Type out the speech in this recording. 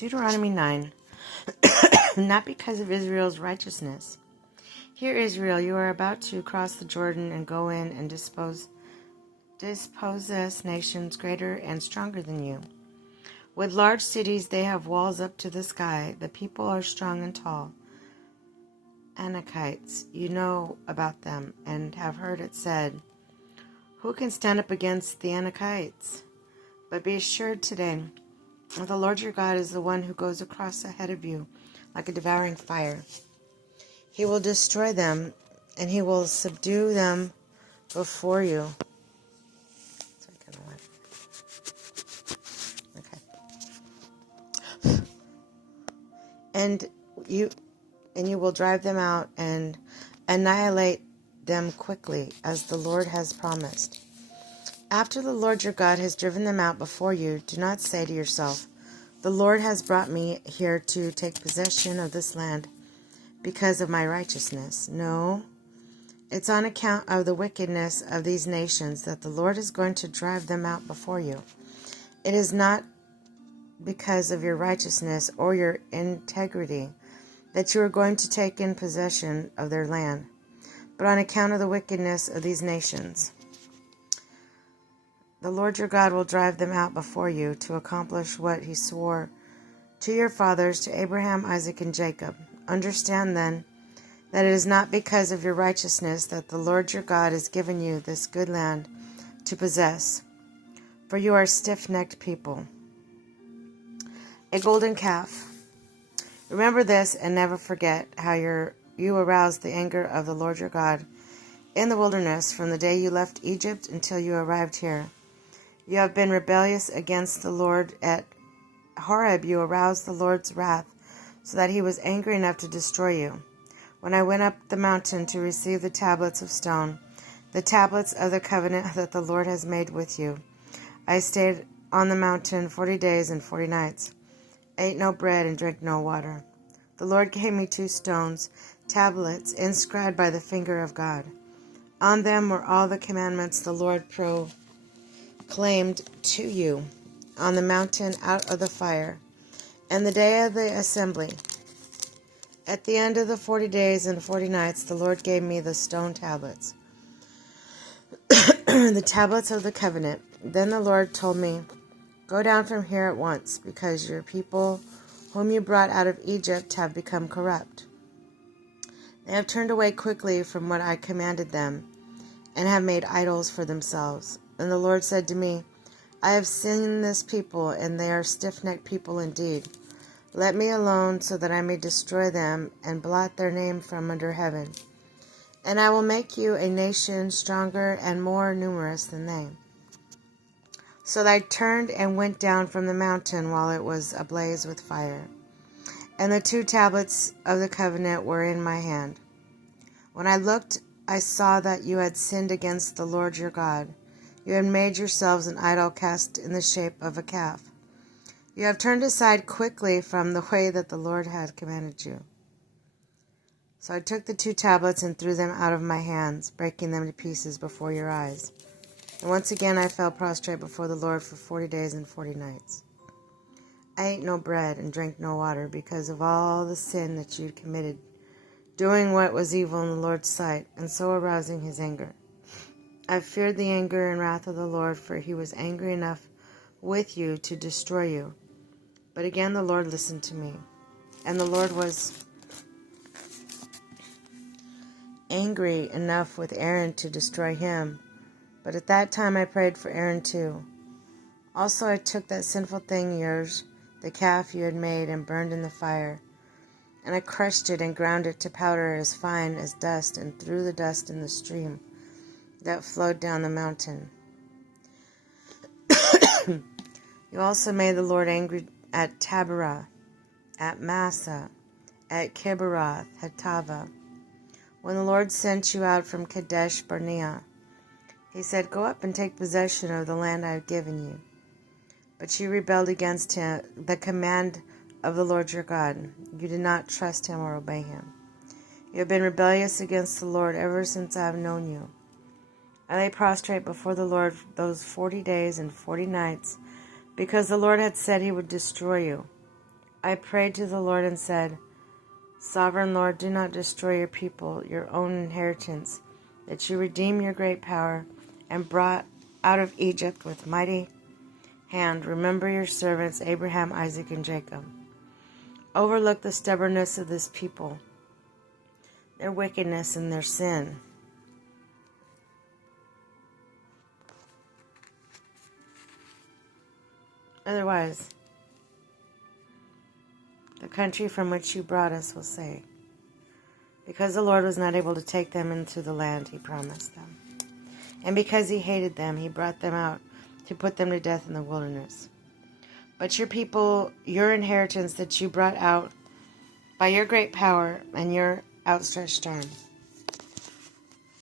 Deuteronomy 9. Not because of Israel's righteousness. Hear, Israel, you are about to cross the Jordan and go in and dispossess nations greater and stronger than you. With large cities, they have walls up to the sky. The people are strong and tall. Anakites, you know about them and have heard it said, who can stand up against the Anakites? But be assured today, the Lord your God is the one who goes across ahead of you like a devouring fire. He will destroy them, and he will subdue them before you. Okay. And you will drive them out and annihilate them quickly, as the Lord has promised. After the Lord your God has driven them out before you, do not say to yourself, the Lord has brought me here to take possession of this land because of my righteousness. No, it's on account of the wickedness of these nations that the Lord is going to drive them out before you. It is not because of your righteousness or your integrity that you are going to take in possession of their land, but on account of the wickedness of these nations. The Lord your God will drive them out before you to accomplish what he swore to your fathers, to Abraham, Isaac, and Jacob. Understand then that it is not because of your righteousness that the Lord your God has given you this good land to possess, for you are a stiff-necked people. A golden calf. Remember this and never forget how you aroused the anger of the Lord your God in the wilderness from the day you left Egypt until you arrived here. You have been rebellious against the Lord. At Horeb you aroused the Lord's wrath so that he was angry enough to destroy you. When I went up the mountain to receive the tablets of stone, the tablets of the covenant that the Lord has made with you, I stayed on the mountain 40 days and 40 nights, ate no bread and drank no water. The Lord gave me 2 stones, tablets inscribed by the finger of God. On them were all the commandments the Lord proclaimed to you on the mountain out of the fire, and the day of the assembly. At the end of the 40 days and 40 nights, the Lord gave me the stone tablets, the tablets of the covenant. Then the Lord told me, go down from here at once, because your people whom you brought out of Egypt have become corrupt. They have turned away quickly from what I commanded them, and have made idols for themselves. And the Lord said to me, I have seen this people, and they are stiff-necked people indeed. Let me alone so that I may destroy them and blot their name from under heaven. And I will make you a nation stronger and more numerous than they. So I turned and went down from the mountain while it was ablaze with fire. And the 2 tablets of the covenant were in my hand. When I looked, I saw that you had sinned against the Lord your God. You had made yourselves an idol cast in the shape of a calf. You have turned aside quickly from the way that the Lord had commanded you. So I took the 2 tablets and threw them out of my hands, breaking them to pieces before your eyes. And once again I fell prostrate before the Lord for 40 days and 40 nights. I ate no bread and drank no water because of all the sin that you committed, doing what was evil in the Lord's sight, and so arousing his anger. I feared the anger and wrath of the Lord, for he was angry enough with you to destroy you. But again the Lord listened to me, and the Lord was angry enough with Aaron to destroy him. But at that time I prayed for Aaron too. Also I took that sinful thing yours, the calf you had made, and burned in the fire. And I crushed it and ground it to powder as fine as dust, and threw the dust in the stream that flowed down the mountain. You also made the Lord angry at Taberah, at Massa, at Kibroth Hattava. When the Lord sent you out from Kadesh Barnea, he said, go up and take possession of the land I have given you. But you rebelled against him, the command of the Lord your God. You did not trust him or obey him. You have been rebellious against the Lord ever since I have known you. I lay prostrate before the Lord those 40 days and 40 nights, because the Lord had said he would destroy you. I prayed to the Lord and said, Sovereign Lord, do not destroy your people, your own inheritance, that you redeem your great power and brought out of Egypt with mighty hand. Remember your servants Abraham, Isaac, and Jacob. Overlook the stubbornness of this people, their wickedness and their sin. Otherwise, the country from which you brought us will say, because the Lord was not able to take them into the land he promised them, and because he hated them, he brought them out to put them to death in the wilderness. But your people, your inheritance that you brought out by your great power and your outstretched arm,